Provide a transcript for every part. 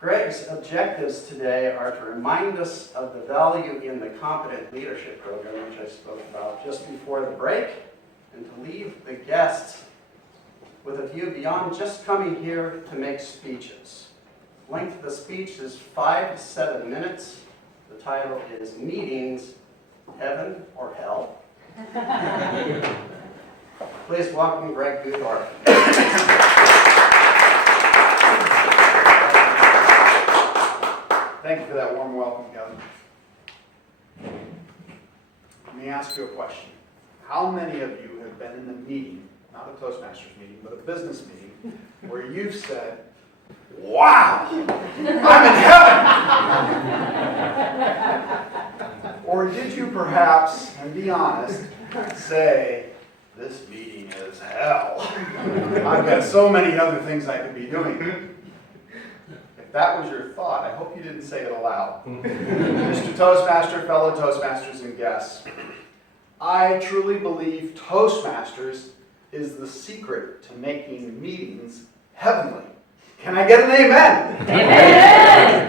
Greg's objectives today are to remind us of the value in the Competent Leadership Program, which I spoke about just before the break, and to leave the guests with a view beyond just coming here to make speeches. Length of the speech is 5 to 7 minutes. The title is Meetings, Heaven or Hell? Please welcome Greg Gudorf. Thank you for that warm welcome, Kevin. Let me ask you a question. How many of you have been in a meeting, not a Toastmasters meeting, but a business meeting, where you've said, "Wow, I'm in heaven"? Or did you perhaps, and be honest, say, "This meeting is hell. I've got so many other things I could be doing"? If that was your thought, I hope you didn't say it aloud. Mr. Toastmaster, fellow Toastmasters and guests, I truly believe Toastmasters is the secret to making meetings heavenly. Can I get an amen? Amen!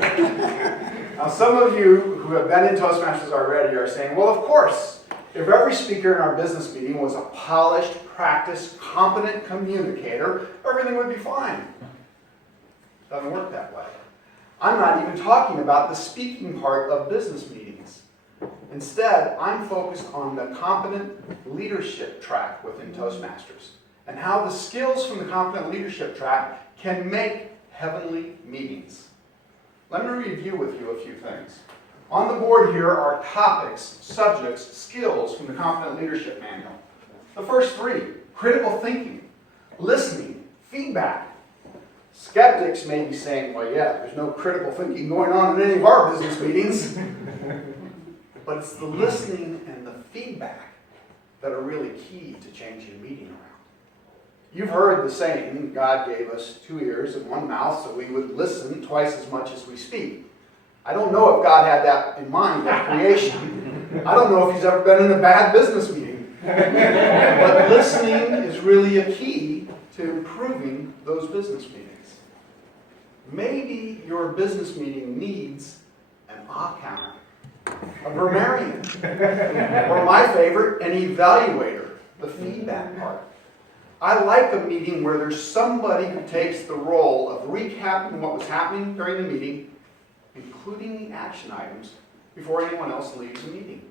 Now, some of you who have been in Toastmasters already are saying, well, of course, if every speaker in our business meeting was a polished, practiced, competent communicator, everything would be fine. Doesn't work that way. I'm not even talking about the speaking part of business meetings. Instead, I'm focused on the competent leadership track within Toastmasters and how the skills from the competent leadership track can make heavenly meetings. Let me review with you a few things. On the board here are topics, subjects, skills from the Competent Leadership Manual. The first three: critical thinking, listening, feedback. Skeptics may be saying, well, yeah, there's no critical thinking going on in any of our business meetings. But it's the listening and the feedback that are really key to changing a meeting around. You've heard the saying, God gave us 2 ears and 1 mouth so we would listen twice as much as we speak. I don't know if God had that in mind at creation. I don't know if he's ever been in a bad business meeting. But listening is really a key to improving those business meetings. Maybe your business meeting needs an ah counter, a grammarian, or my favorite, an evaluator, the feedback part. I like a meeting where there's somebody who takes the role of recapping what was happening during the meeting, including the action items, before anyone else leaves the meeting.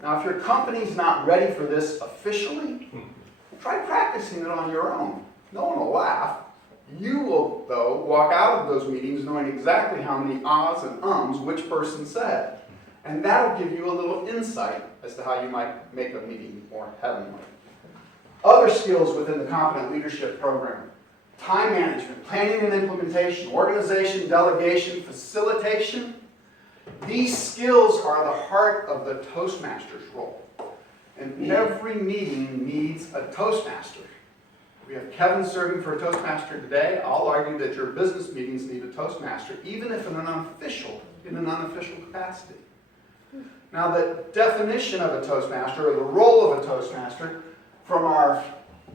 Now, if your company's not ready for this officially, try practicing it on your own. No one will laugh. You will, though, walk out of those meetings knowing exactly how many ahs and ums which person said. And that'll give you a little insight as to how you might make a meeting more heavenly. Other skills within the Competent Leadership Program: time management, planning and implementation, organization, delegation, facilitation. These skills are the heart of the Toastmasters role. And every meeting needs a Toastmaster. We have Kevin serving for a Toastmaster today. I'll argue that your business meetings need a Toastmaster, even if in an unofficial capacity. Now, the definition of a Toastmaster, or the role of a Toastmaster, from our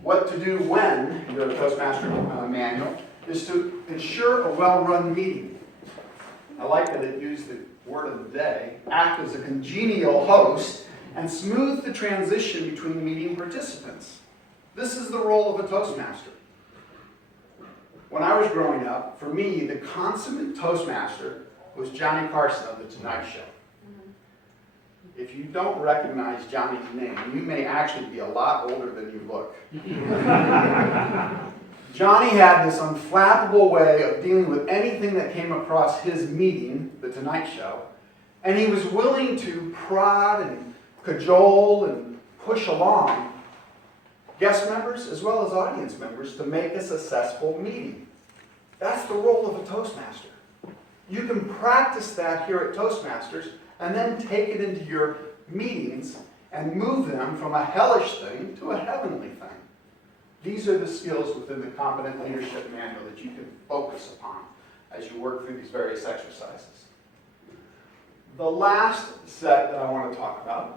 What to Do When, the Toastmaster manual, is to ensure a well-run meeting. I like that it used the word of the day, act as a congenial host, and smooth the transition between meeting participants. This is the role of a Toastmaster. When I was growing up, for me, the consummate Toastmaster was Johnny Carson of The Tonight Show. If you don't recognize Johnny's name, you may actually be a lot older than you look. Johnny had this unflappable way of dealing with anything that came across his meeting, The Tonight Show, and he was willing to prod and cajole and push along guest members as well as audience members to make a successful meeting. That's the role of a Toastmaster. You can practice that here at Toastmasters and then take it into your meetings and move them from a hellish thing to a heavenly thing. These are the skills within the Competent Leadership Manual that you can focus upon as you work through these various exercises. The last set that I want to talk about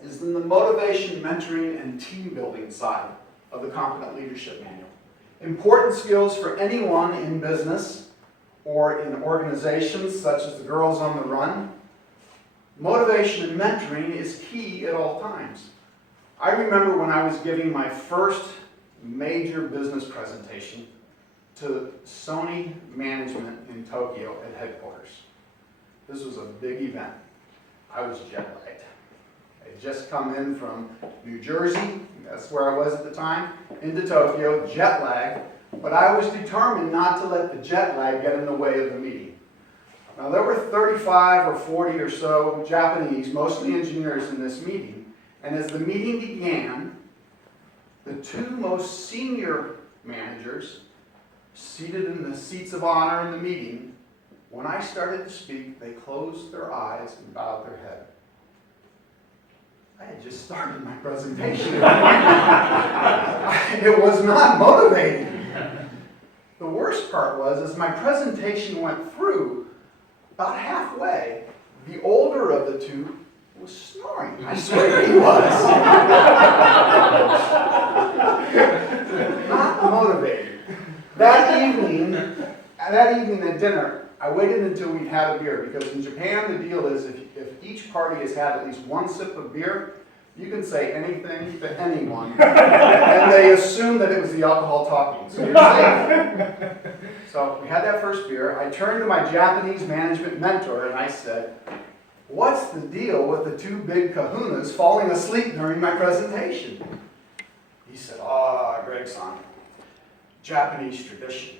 is in the motivation, mentoring, and team building side of the Competent Leadership Manual. Important skills for anyone in business or in organizations such as the Girls on the Run, motivation and mentoring is key at all times. I remember when I was giving my first major business presentation to Sony management in Tokyo at headquarters. This was a big event. I was jet lagged. I'd just come in from New Jersey, that's where I was at the time, into Tokyo, jet lagged, but I was determined not to let the jet lag get in the way of the meeting. Now there were 35 or 40 or so Japanese, mostly engineers, in this meeting, and as the meeting began, the two most senior managers, seated in the seats of honor in the meeting, when I started to speak, they closed their eyes and bowed their head. I had just started my presentation. It was not motivating. The worst part was, as my presentation went through, about halfway, the older of the two was snoring. I swear he was. Not motivated. That evening at dinner, I waited until we'd had a beer, because in Japan the deal is if each party has had at least one sip of beer, you can say anything to anyone, and they assume that it was the alcohol talking, so you're safe. So we had that first beer. I turned to my Japanese management mentor and I said, "What's the deal with the two big kahunas falling asleep during my presentation?" He said, Greg-san, Japanese tradition.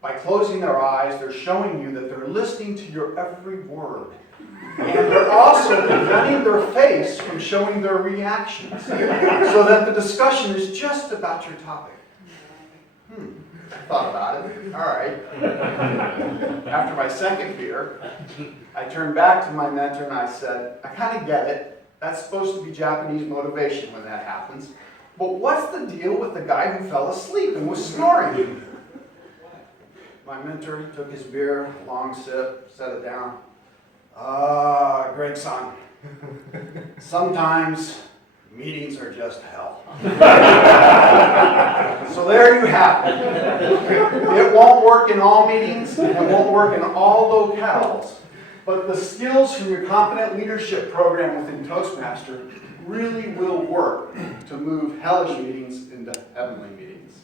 By closing their eyes, they're showing you that they're listening to your every word. And they're also preventing their face from showing their reactions, so that the discussion is just about your topic. I thought about it. All right. After my second beer, I turned back to my mentor and I said, "I kind of get it. That's supposed to be Japanese motivation when that happens. But what's the deal with the guy who fell asleep and was snoring?" My mentor took his beer, long sip, set it down. Greg-san, sometimes meetings are just hell. So there you have it. It won't work in all meetings, and it won't work in all locales. But the skills from your competent leadership program within Toastmaster really will work to move hellish meetings into heavenly meetings.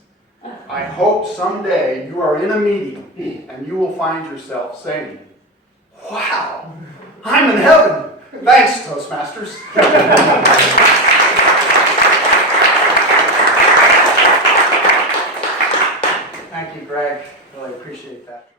I hope someday you are in a meeting and you will find yourself saying, "Wow, I'm in heaven. Thanks, Toastmasters." Thank you, Greg. Really appreciate that.